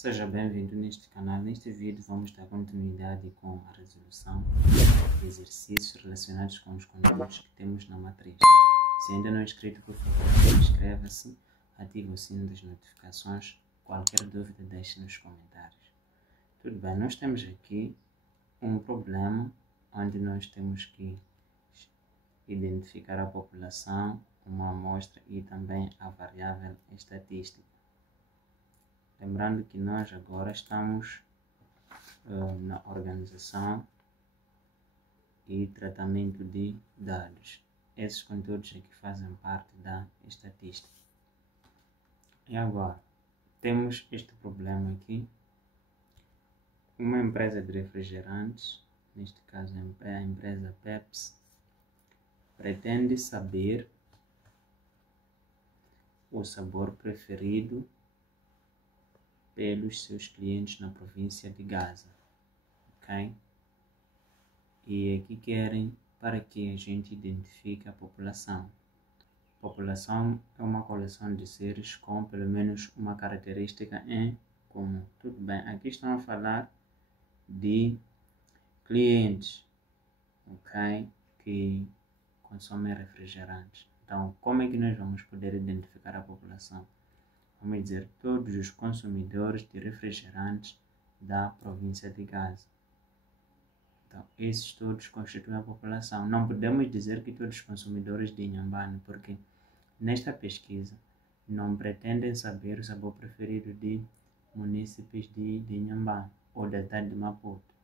Seja bem-vindo neste canal. Neste vídeo vamos dar continuidade com a resolução de exercícios relacionados com os conteúdos que temos na matriz. Se ainda não é inscrito, por favor, inscreva-se, ative o sino das notificações. Qualquer dúvida deixe nos comentários. Tudo bem, nós temos aqui um problema onde nós temos que identificar a população, uma amostra e também a variável estatística. Lembrando que nós agora estamos na organização e tratamento de dados. Esses conteúdos aqui fazem parte da estatística. E agora, temos este problema aqui. Uma empresa de refrigerantes, neste caso é a empresa Pepsi, pretende saber o sabor preferido pelos seus clientes na província de Gaza, ok? E aqui querem para que a gente identifique a população. A população é uma coleção de seres com pelo menos uma característica em comum. Tudo bem, aqui estão a falar de clientes, ok? Que consomem refrigerantes. Então, como é que nós vamos poder identificar a população? Vamos dizer, todos os consumidores de refrigerantes da província de Gaza. Então, esses todos constituem a população. Não podemos dizer que todos os consumidores de Inhambane, porque nesta pesquisa não pretendem saber o sabor preferido de munícipes de Inhambane ou da cidade de Maputo.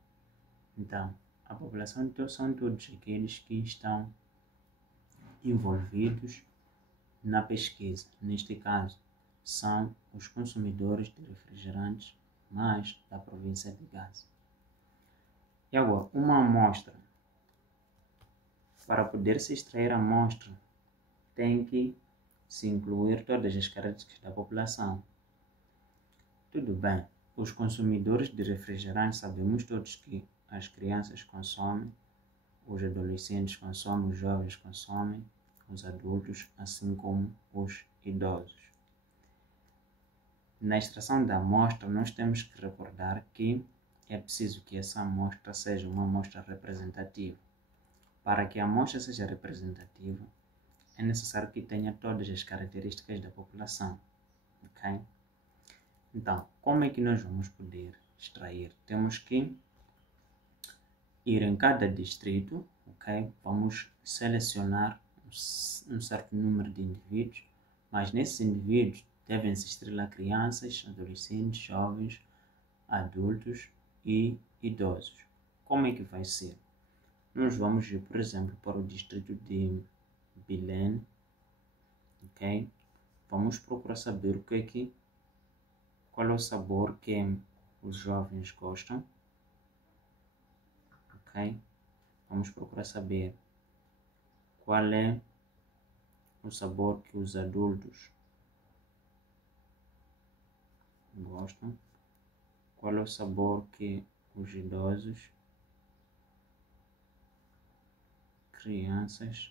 Então, a população são todos aqueles que estão envolvidos na pesquisa. Neste caso, são os consumidores de refrigerantes mais da província de Gaza. E agora, uma amostra. Para poder se extrair a amostra, tem que se incluir todas as características da população. Tudo bem, os consumidores de refrigerantes sabemos todos que as crianças consomem, os adolescentes consomem, os jovens consomem, os adultos, assim como os idosos. Na extração da amostra, nós temos que recordar que é preciso que essa amostra seja uma amostra representativa. Para que a amostra seja representativa, é necessário que tenha todas as características da população. Ok? Então, como é que nós vamos poder extrair? Temos que ir em cada distrito, ok? Vamos selecionar um certo número de indivíduos, mas nesses indivíduos devem existir lá crianças, adolescentes, jovens, adultos e idosos. Como é que vai ser? Nós vamos ir, por exemplo, para o distrito de Belém, ok? Vamos procurar saber qual é o sabor que os jovens gostam, ok? Vamos procurar saber qual é o sabor que os adultos gostam, qual é o sabor que os idosos, crianças,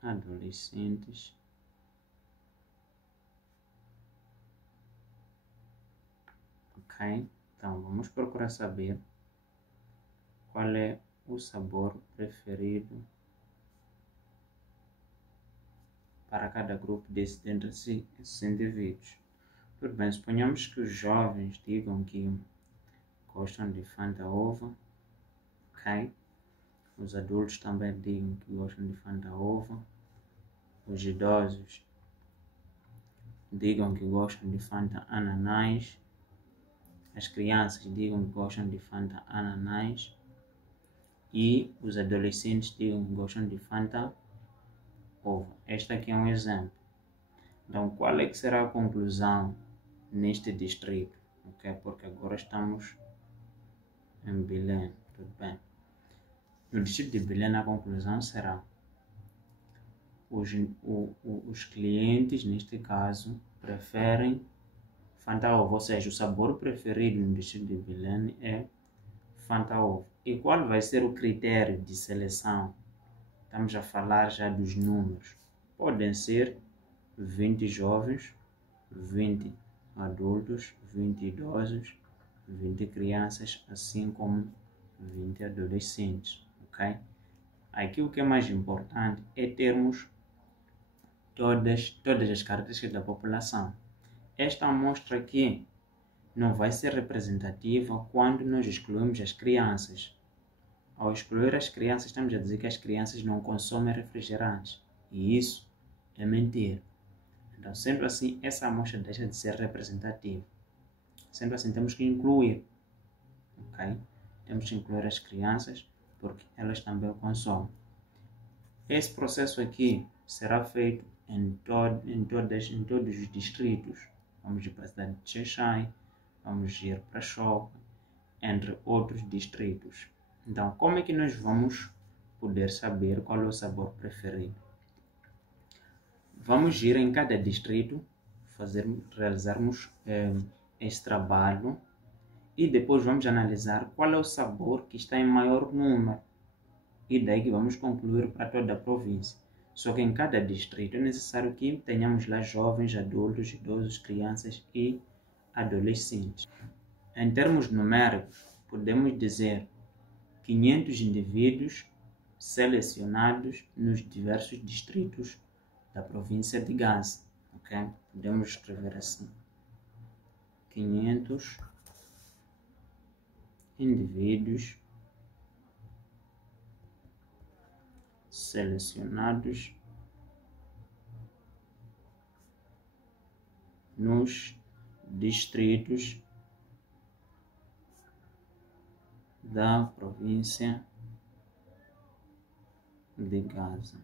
adolescentes, ok? Então vamos procurar saber qual é o sabor preferido para cada grupo dentre esses indivíduos. Tudo bem, suponhamos que os jovens digam que gostam de Fanta Uva, ok? Os adultos também digam que gostam de Fanta Uva, os idosos digam que gostam de Fanta Ananás, as crianças digam que gostam de Fanta Ananás e os adolescentes digam que gostam de Fanta Uva. Este aqui é um exemplo. Então, qual é que será a conclusão neste distrito? Okay? Porque agora estamos em Belém, tudo bem. No distrito de Belém, a conclusão será os clientes, neste caso, preferem Fanta Uva, ou seja, o sabor preferido no distrito de Belém é Fanta Uva. E qual vai ser o critério de seleção? Estamos a falar já dos números. podem ser 20 jovens, 20 adultos, 20 idosos, 20 crianças, assim como 20 adolescentes, ok? Aqui o que é mais importante é termos todas as características da população. Esta amostra aqui não vai ser representativa quando nós excluímos as crianças. Ao excluir as crianças, estamos a dizer que as crianças não consomem refrigerantes. E isso é mentira. Então, sendo assim, essa amostra deixa de ser representativa. Sendo assim, temos que incluir. Okay? Temos que incluir as crianças porque elas também consomem. Esse processo aqui será feito em todos os distritos. Vamos ir para a cidade de Xai-Xai, vamos ir para Choco, entre outros distritos. Então, como é que nós vamos poder saber qual é o sabor preferido? Vamos ir em cada distrito, realizarmos esse trabalho e depois vamos analisar qual é o sabor que está em maior número. E daí que vamos concluir para toda a província. Só que em cada distrito é necessário que tenhamos lá jovens, adultos, idosos, crianças e adolescentes. Em termos numéricos, podemos dizer 500 indivíduos selecionados nos diversos distritos da província de Gaza. Okay? Podemos escrever assim: 500 indivíduos selecionados nos distritos da província de Gaza.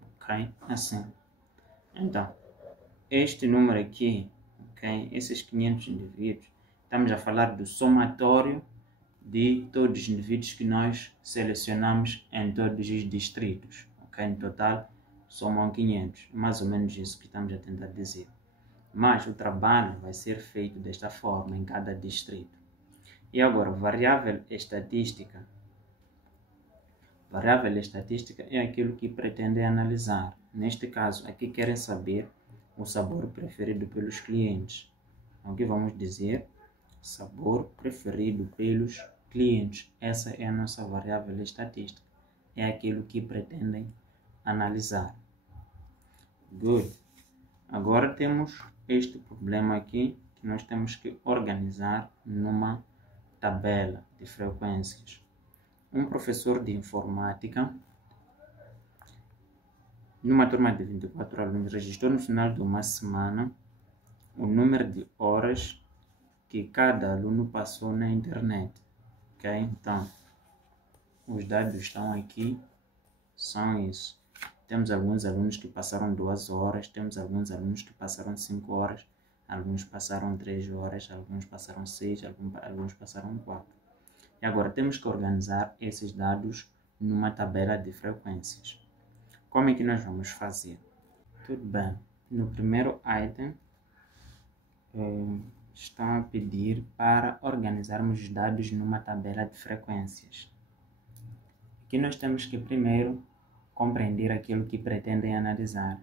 Ok? Assim. Então, este número aqui, ok? Esses 500 indivíduos, estamos a falar do somatório de todos os indivíduos que nós selecionamos em todos os distritos. Ok? No total, somam 500. Mais ou menos isso que estamos a tentar dizer. Mas o trabalho vai ser feito desta forma em cada distrito. E agora, variável estatística. Variável estatística é aquilo que pretende analisar. Neste caso, aqui querem saber o sabor preferido pelos clientes. Então, aqui vamos dizer sabor preferido pelos clientes. Essa é a nossa variável estatística. É aquilo que pretendem analisar. Good. Agora temos este problema aqui que nós temos que organizar numa tabela de frequências. Um professor de informática, numa turma de 24 alunos, registrou no final de uma semana o número de horas que cada aluno passou na internet. Okay? Então, os dados estão aqui, são isso. Temos alguns alunos que passaram 2 horas, temos alguns alunos que passaram 5 horas, alguns passaram 3 horas, alguns passaram 6, alguns passaram 4. E agora temos que organizar esses dados numa tabela de frequências. Como é que nós vamos fazer? Tudo bem. No primeiro item, estão a pedir para organizarmos os dados numa tabela de frequências. Aqui nós temos que primeiro compreender aquilo que pretendem analisar.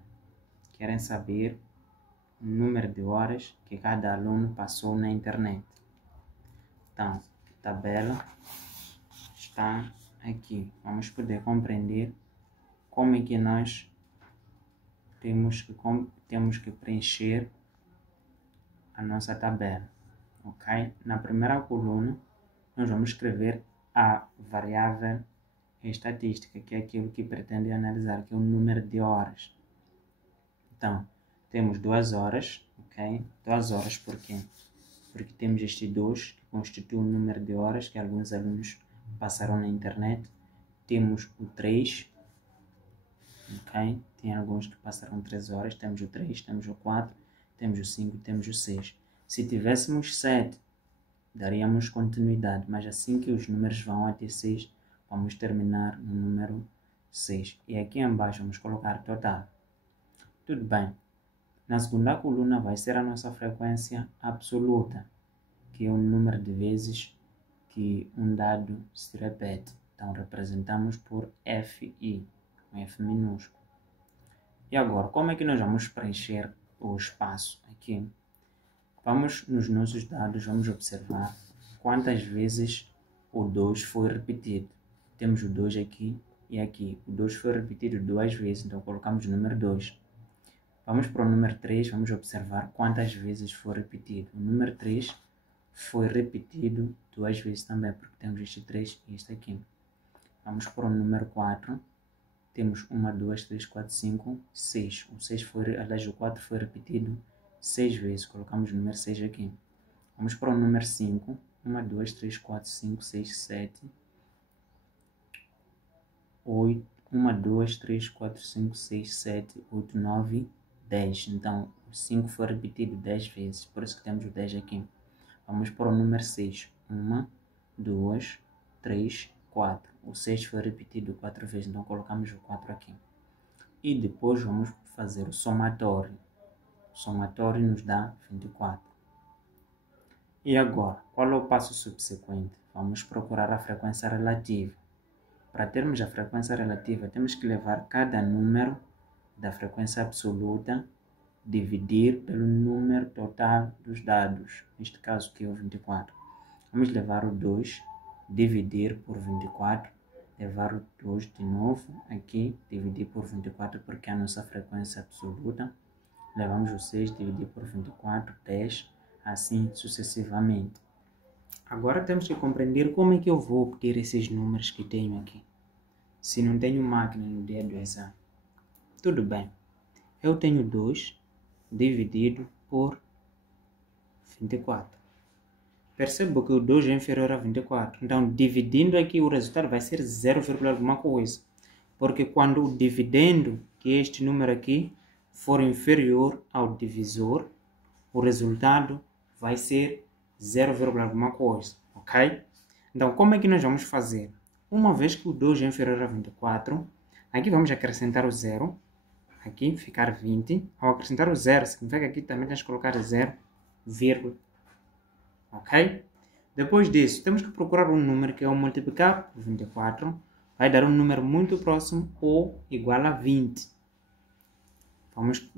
Querem saber o número de horas que cada aluno passou na internet. Então, a tabela está aqui. Vamos poder compreender como é que nós temos que preencher a nossa tabela. Ok? Na primeira coluna, nós vamos escrever a variável estatística, que é aquilo que pretende analisar, que é o número de horas. Então, temos 2 horas, ok? 2 horas por quê? Porque temos este 2, que constitui o número de horas que alguns alunos passaram na internet. Temos o 3, ok? Tem alguns que passaram 3 horas, temos o 3, temos o 4, temos o 5, temos o 6. Se tivéssemos 7, daríamos continuidade, mas assim que os números vão até 6, vamos terminar no número 6. E aqui embaixo vamos colocar total. Tudo bem. Na segunda coluna vai ser a nossa frequência absoluta, que é o número de vezes que um dado se repete. Então representamos por FI, um F minúsculo. E agora, como é que nós vamos preencher o espaço aqui? Vamos nos nossos dados, vamos observar quantas vezes o 2 foi repetido. Temos o 2 aqui e aqui. O 2 foi repetido 2 vezes, então colocamos o número 2. Vamos para o número 3, vamos observar quantas vezes foi repetido. O número 3 foi repetido 2 vezes também, porque temos este 3 e este aqui. Vamos para o número 4. Temos 1, 2, 3, 4, 5, 6. O 6 foi, aliás, o 4 foi repetido 6 vezes. Colocamos o número 6 aqui. Vamos para o número 5. 1, 2, 3, 4, 5, 6, 7, 8. 1, 2, 3, 4, 5, 6, 7, 8, 9, 10. Então, o 5 foi repetido 10 vezes. Por isso que temos o 10 aqui. Vamos para o número 6. 1, 2, 3, 4. O 6 foi repetido 4 vezes, então colocamos o 4 aqui. E depois vamos fazer o somatório. O somatório nos dá 24. E agora, qual é o passo subsequente? Vamos procurar a frequência relativa. Para termos a frequência relativa, temos que levar cada número da frequência absoluta, dividir pelo número total dos dados. Neste caso aqui é o 24. Vamos levar o 2, dividir por 24, levar o 2 de novo aqui, dividir por 24, porque é a nossa frequência absoluta. Levamos o 6, dividir por 24, 10, assim sucessivamente. Agora temos que compreender como é que eu vou obter esses números que tenho aqui. Se não tenho máquina no dia do exame. Tudo bem. Eu tenho 2 dividido por 24. Percebo que o 2 é inferior a 24. Então, dividindo aqui, o resultado vai ser 0, alguma coisa. Porque quando o dividendo, que é este número aqui, for inferior ao divisor, o resultado vai ser 0, alguma coisa. Ok? Então, como é que nós vamos fazer? Uma vez que o 2 é inferior a 24, aqui vamos acrescentar o 0. Aqui ficar 20. Ao acrescentar o 0, significa que aqui também temos que colocar 0, vírgula. Ok? Depois disso, temos que procurar um número que, ao multiplicar por 24, vai dar um número muito próximo ou igual a 20. Vamos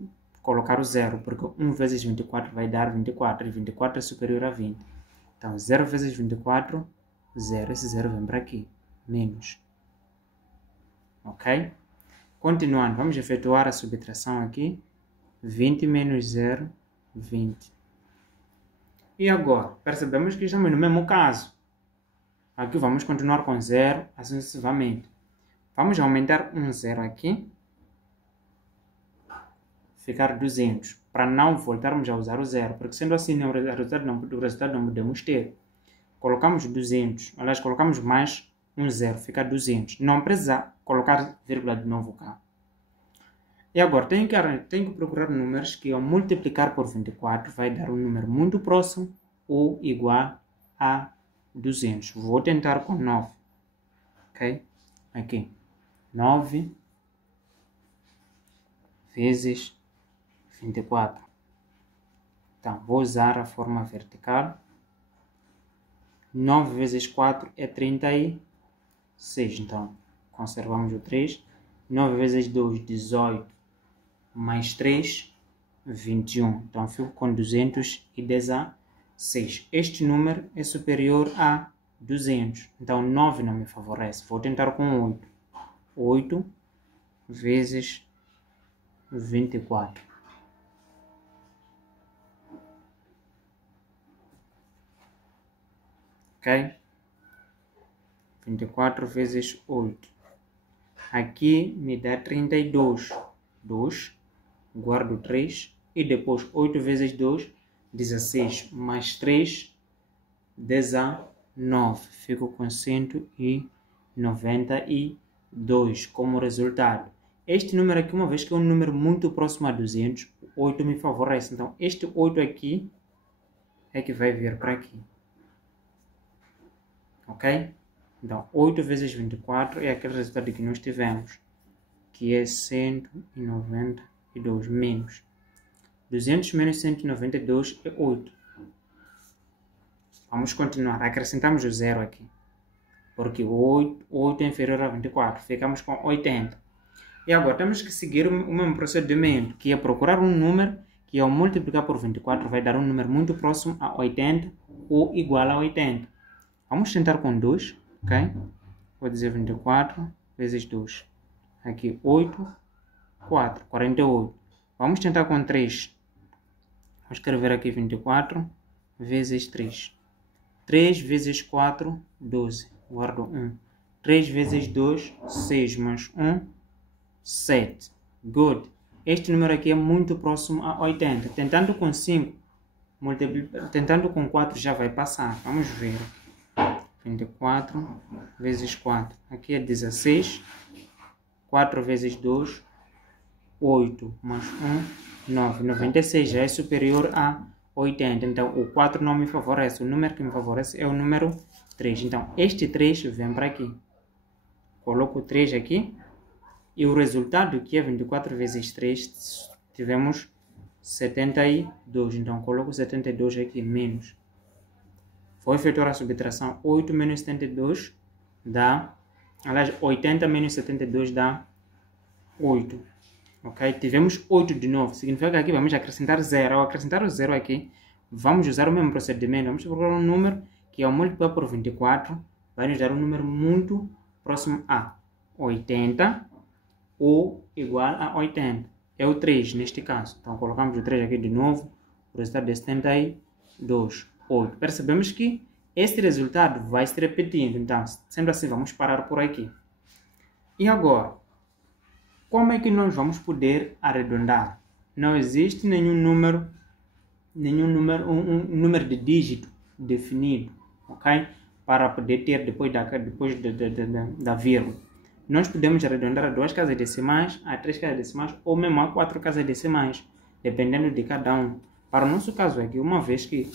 colocar o 0, porque 1 vezes 24 vai dar 24, e 24 é superior a 20. Então, 0 vezes 24, 0. Esse 0 vem para aqui, menos. Ok? Continuando, vamos efetuar a subtração aqui. 20 menos 0, 20. E agora, percebemos que estamos no mesmo caso. Aqui vamos continuar com 0, assim sucessivamente. Vamos aumentar um 0 aqui. Ficar 200. Para não voltarmos a usar o 0. Porque sendo assim, o resultado não podemos ter. Colocamos 200. Aliás, colocamos mais um 0. Fica 200. Não precisa colocar vírgula de novo cá. E agora, tenho que procurar números que, ao multiplicar por 24, vai dar um número muito próximo ou igual a 200. Vou tentar com 9. Ok? Aqui. 9 vezes 24. Então, vou usar a forma vertical. 9 vezes 4 é 36. Então, conservamos o 3. 9 vezes 2, 18. Mais 3, 21. Então, fico com 216. Este número é superior a 200. Então, 9 não me favorece. Vou tentar com 8. 8 vezes 24. Ok? 24 vezes 8. Aqui me dá 32. 2. Guardo 3. E depois 8 vezes 2, 16. Mais 3, 19. Fico com 192 como resultado. Este número aqui, uma vez que é um número muito próximo a 200, 8 me favorece. Então, este 8 aqui é que vai vir para aqui. Ok? Então, 8 vezes 24 é aquele resultado que nós tivemos, que é 192 menos. 200 menos 192 é 8. Vamos continuar. Acrescentamos o 0 aqui, porque 8 é inferior a 24. Ficamos com 80. E agora temos que seguir o mesmo procedimento, que é procurar um número que ao multiplicar por 24 vai dar um número muito próximo a 80 ou igual a 80. Vamos tentar com 2, ok? Vou dizer 24 vezes 2. Aqui 8, 4, 48. Vamos tentar com 3. Vou escrever aqui 24 vezes 3. 3 vezes 4, 12. Guardo 1. 3 vezes 2, 6 mais 1, 7. Good. Este número aqui é muito próximo a 80. Tentando com 5, tentando com 4 já vai passar. Vamos ver. 24 vezes 4. Aqui é 16. 4 vezes 2, 8 mais 1, 9. 96 já é superior a 80. Então, o 4 não me favorece. O número que me favorece é o número 3. Então, este 3 vem para aqui. Coloco o 3 aqui. E o resultado, que é 24 vezes 3, tivemos 72. Então, coloco 72 aqui, menos. Vou efetuar a subtração. 8 menos 72 dá... Aliás, 80 menos 72 dá 8. Ok? Tivemos 8 de novo. Significa que aqui vamos acrescentar 0. Ao acrescentar o 0 aqui, vamos usar o mesmo procedimento. Vamos procurar um número que, ao multiplicar por 24, vai nos dar um número muito próximo a 80 ou igual a 80. É o 3 neste caso. Então, colocamos o 3 aqui de novo. O resultado é 72. 8. Percebemos que este resultado vai se repetindo. Então, sendo assim, vamos parar por aqui. E agora, como é que nós vamos poder arredondar? Não existe nenhum número de dígito definido, ok? Para poder ter depois da vírgula. Nós podemos arredondar a 2 casas decimais, a 3 casas decimais ou mesmo a 4 casas decimais, dependendo de cada um. Para o nosso caso aqui, uma vez que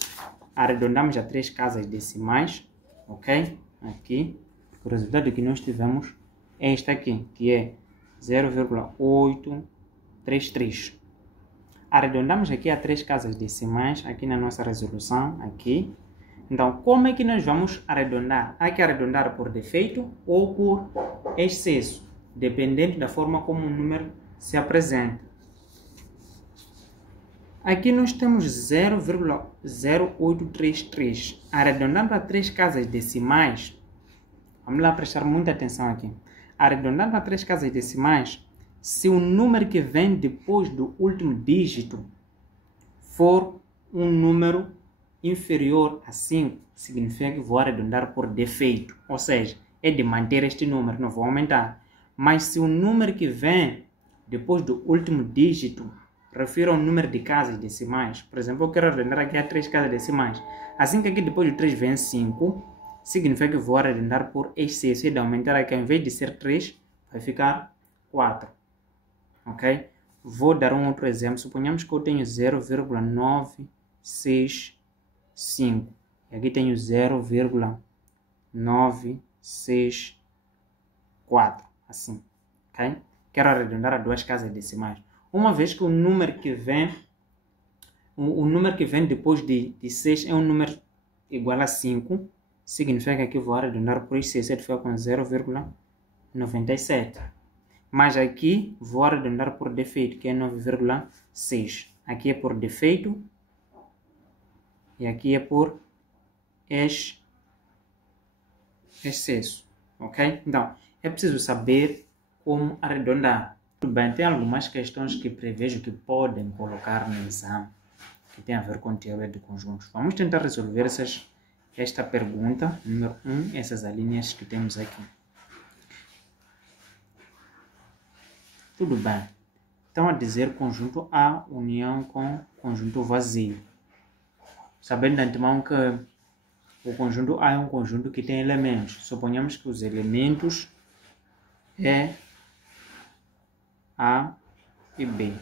arredondamos a 3 casas decimais, ok? Aqui, o resultado que nós tivemos é este aqui, que é 0,833. Arredondamos aqui a 3 casas decimais, aqui na nossa resolução, aqui. Então, como é que nós vamos arredondar? Há que arredondar por defeito ou por excesso, dependendo da forma como o número se apresenta. Aqui nós temos 0,0833. Arredondando a 3 casas decimais, vamos lá prestar muita atenção aqui. Arredondando a 3 casas decimais, se o número que vem depois do último dígito for um número inferior a 5, significa que vou arredondar por defeito. Ou seja, é de manter este número, não vou aumentar. Mas se o número que vem depois do último dígito refiro ao número de casas decimais, por exemplo, eu quero arredondar aqui a 3 casas decimais. Assim que aqui depois do 3 vem 5, significa que vou arredondar por excesso. E de aumentar aqui, ao invés de ser 3, vai ficar 4. Ok? Vou dar um outro exemplo. Suponhamos que eu tenho 0,965. E aqui tenho 0,964. Assim. Ok? Quero arredondar a 2 casas decimais. Uma vez que o número que vem depois de 6 é um número igual a 5, significa que vou arredondar por excesso, ele fica com 0,97. Mas aqui vou arredondar por defeito, que é 9,6. Aqui é por defeito e aqui é por excesso. Ok? Então, é preciso saber como arredondar. Tudo bem, tem algumas questões que prevejo que podem colocar no exame, que tem a ver com teoria de conjuntos. Vamos tentar resolver esta pergunta, número 1, essas alíneas que temos aqui. Tudo bem. Estão a dizer conjunto A união com conjunto vazio. Sabendo de antemão que o conjunto A é um conjunto que tem elementos. Suponhamos que os elementos é A e B.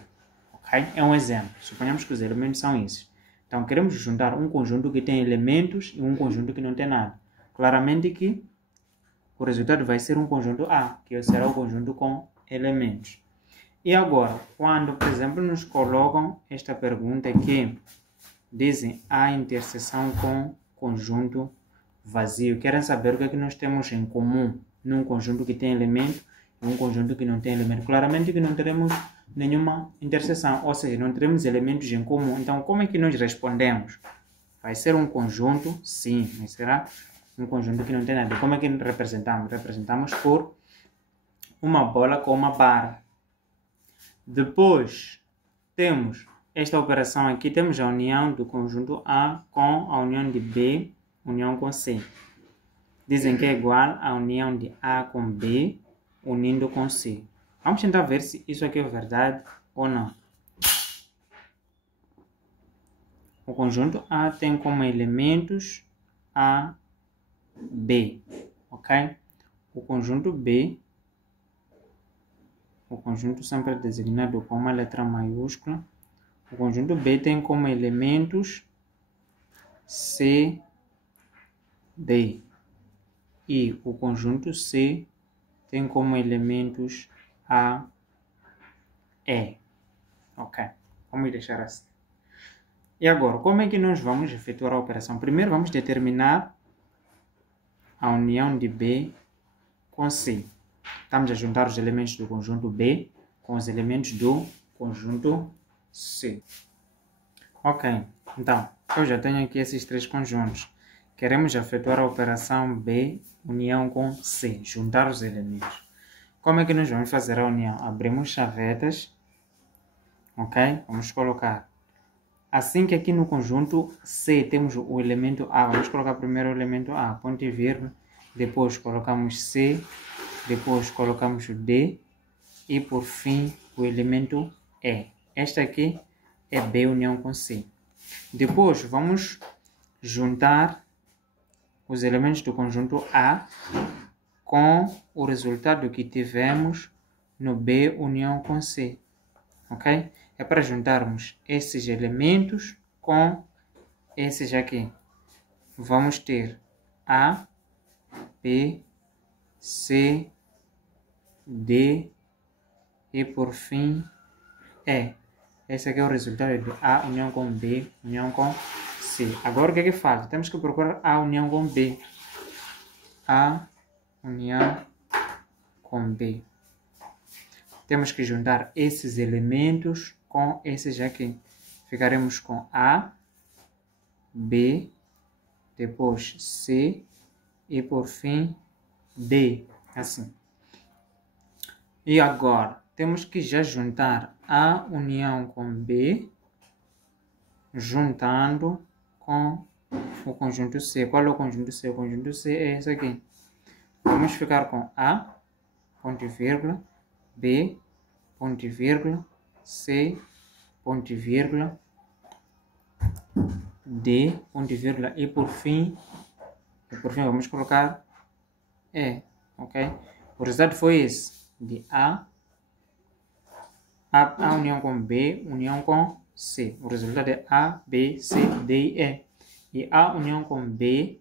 Okay? É um exemplo. Suponhamos que os elementos são esses. Então, queremos juntar um conjunto que tem elementos e um conjunto que não tem nada. Claramente que o resultado vai ser um conjunto A, que será o conjunto com elementos. E agora, quando, por exemplo, nos colocam esta pergunta que dizem a interseção com conjunto vazio, querem saber o que é que nós temos em comum num conjunto que tem elemento um conjunto que não tem elemento. Claramente que não teremos nenhuma interseção, ou seja, não teremos elementos em comum. Então, como é que nós respondemos? Vai ser um conjunto, sim, mas será um conjunto que não tem nada. Como é que representamos? Representamos por uma bola com uma barra. Depois, temos esta operação aqui, temos a união do conjunto A com a união de B, união com C. Dizem que é igual à união de A com B, unindo com C. Vamos tentar ver se isso aqui é verdade ou não. O conjunto A tem como elementos A, B, ok? O conjunto B, o conjunto sempre é designado com uma letra maiúscula. O conjunto B tem como elementos C, D. E o conjunto C tem como elementos A, E. Ok, vamos deixar assim. E agora, como é que nós vamos efetuar a operação? Primeiro vamos determinar a união de B com C. Estamos a juntar os elementos do conjunto B com os elementos do conjunto C. Ok, então, eu já tenho aqui esses três conjuntos. Queremos efetuar a operação B, união com C, juntar os elementos. Como é que nós vamos fazer a união? Abrimos chavetas, ok? Vamos colocar. Assim que aqui no conjunto C temos o elemento A, vamos colocar primeiro o elemento A, ponto e vírgula, depois colocamos C, depois colocamos o D e por fim o elemento E. Esta aqui é B união com C. Depois vamos juntar os elementos do conjunto A com o resultado que tivemos no B união com C. Ok? É para juntarmos esses elementos com esses aqui. Vamos ter A, B, C, D e por fim E. Esse aqui é o resultado de A união com B, união com C. Agora o que é que falta? Temos que procurar A união com B. A união com B. Temos que juntar esses elementos com esses aqui. Ficaremos com A, B, depois C e por fim D. Assim. E agora, temos que já juntar A união com B, juntando com o conjunto C. Qual é o conjunto C? O conjunto C é esse aqui. Vamos ficar com A, ponto e vírgula, B, ponto e vírgula, C, ponto e vírgula, D, ponto e vírgula, e por fim vamos colocar E, ok? O resultado foi esse, de A união com B, união com C. O resultado é A, B, C, D e E. E A união com B,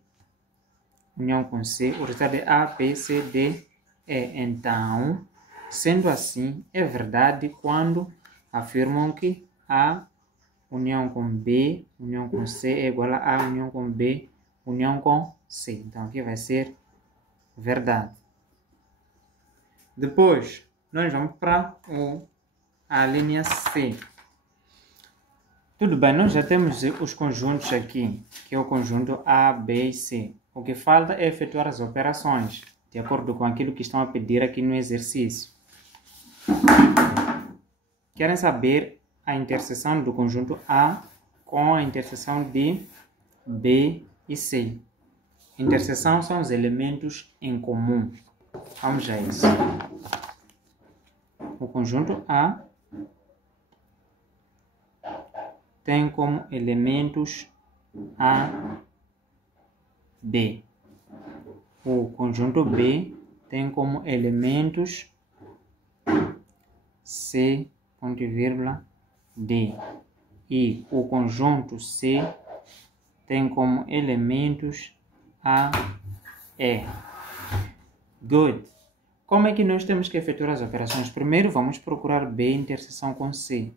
união com C, o resultado é A, B, C, D, E. Então, sendo assim, é verdade quando afirmam que A união com B, união com C é igual a A união com B, união com C. Então, aqui vai ser verdade. Depois, nós vamos para a linha C. Tudo bem, nós já temos os conjuntos aqui, que é o conjunto A, B e C. O que falta é efetuar as operações, de acordo com aquilo que estão a pedir aqui no exercício. Querem saber a interseção do conjunto A com a interseção de B e C. Interseção são os elementos em comum. Vamos a isso. O conjunto A tem como elementos A, B. O conjunto B tem como elementos C, ponto e vírgula, D. E o conjunto C tem como elementos A, E. Good. Como é que nós temos que efetuar as operações? Primeiro vamos procurar B interseção com C.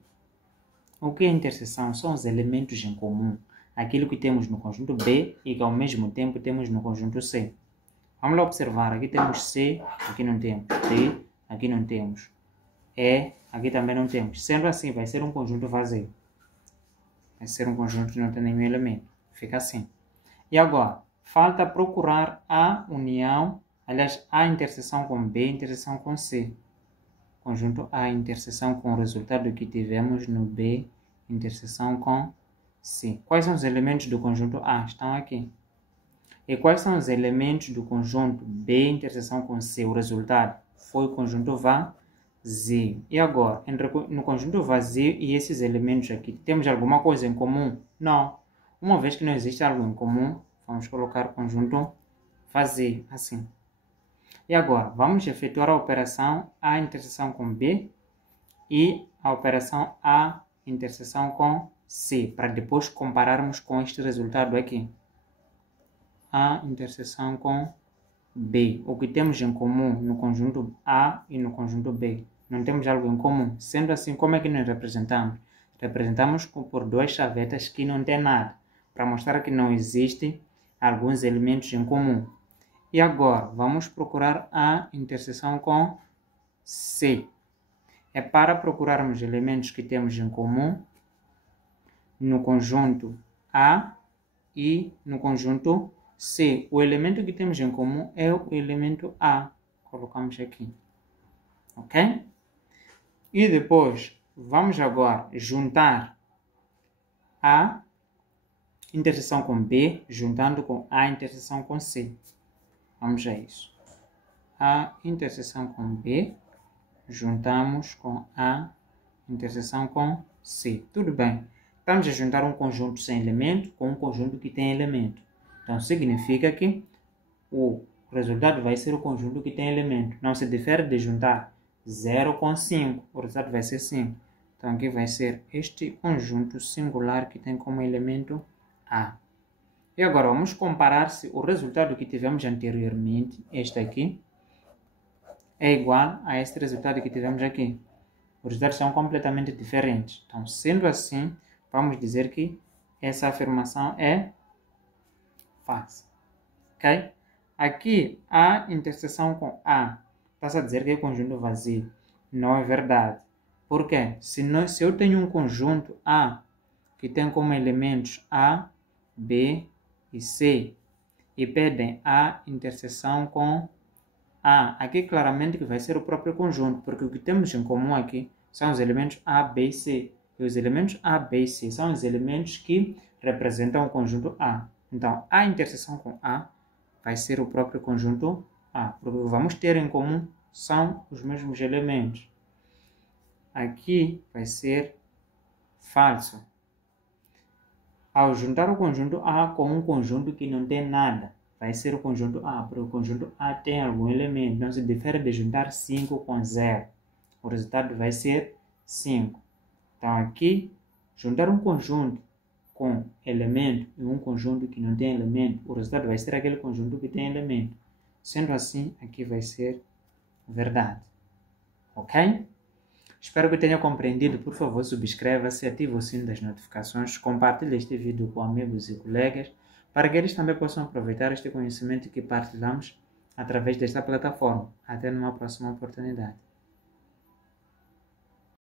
O que é interseção? São os elementos em comum. Aquilo que temos no conjunto B e que ao mesmo tempo temos no conjunto C. Vamos lá observar. Aqui temos C, aqui não temos. D, aqui não temos. Aqui também não temos. Sendo assim, vai ser um conjunto vazio. Vai ser um conjunto que não tem nenhum elemento. Fica assim. E agora, falta procurar a união, aliás, a interseção com B, interseção com C. Conjunto A, interseção com o resultado que tivemos no B, interseção com C. Quais são os elementos do conjunto A? Estão aqui. E quais são os elementos do conjunto B, interseção com C? O resultado foi o conjunto vazio. E agora, no conjunto vazio e esses elementos aqui, temos alguma coisa em comum? Não. Uma vez que não existe algo em comum, vamos colocar o conjunto vazio, assim. E agora, vamos efetuar a operação A interseção com B e a operação A interseção com C, para depois compararmos com este resultado aqui. A interseção com B. O que temos em comum no conjunto A e no conjunto B? Não temos algo em comum. Sendo assim, como é que nós representamos? Representamos por duas chavetas que não tem nada, para mostrar que não existem alguns elementos em comum. E agora, vamos procurar a interseção com C. É para procurarmos elementos que temos em comum no conjunto A e no conjunto C. O elemento que temos em comum é o elemento A. Colocamos aqui. Ok? E depois, vamos agora juntar a interseção com B, juntando com a interseção com C. Vamos a isso. A interseção com B, juntamos com a interseção com C. Tudo bem. Estamos a juntar um conjunto sem elemento com um conjunto que tem elemento. Então, significa que o resultado vai ser o conjunto que tem elemento. Não se difere de juntar 0 com 5. O resultado vai ser 5. Então, aqui vai ser este conjunto singular que tem como elemento A. E agora, vamos comparar se o resultado que tivemos anteriormente, este aqui, é igual a este resultado que tivemos aqui. Os resultados são completamente diferentes. Então, sendo assim, vamos dizer que essa afirmação é falsa. Ok? Aqui, a interseção com A está a dizer que é conjunto vazio. Não é verdade. Por quê? Se eu tenho um conjunto A que tem como elementos A, B e C e pedem a interseção com A, aqui claramente que vai ser o próprio conjunto, porque o que temos em comum aqui são os elementos A, B e C. E os elementos A, B e C são os elementos que representam o conjunto A. Então, a interseção com A vai ser o próprio conjunto A, porque o que vamos ter em comum são os mesmos elementos. Aqui vai ser falso. Ao juntar o conjunto A com um conjunto que não tem nada, vai ser o conjunto A, porque o conjunto A tem algum elemento. Não se difere de juntar 5 com 0. O resultado vai ser 5. Então, aqui, juntar um conjunto com elemento e um conjunto que não tem elemento, o resultado vai ser aquele conjunto que tem elemento. Sendo assim, aqui vai ser verdade. Ok? Espero que tenha compreendido. Por favor, subscreva-se, ative o sino das notificações, compartilhe este vídeo com amigos e colegas, para que eles também possam aproveitar este conhecimento que partilhamos através desta plataforma. Até numa próxima oportunidade.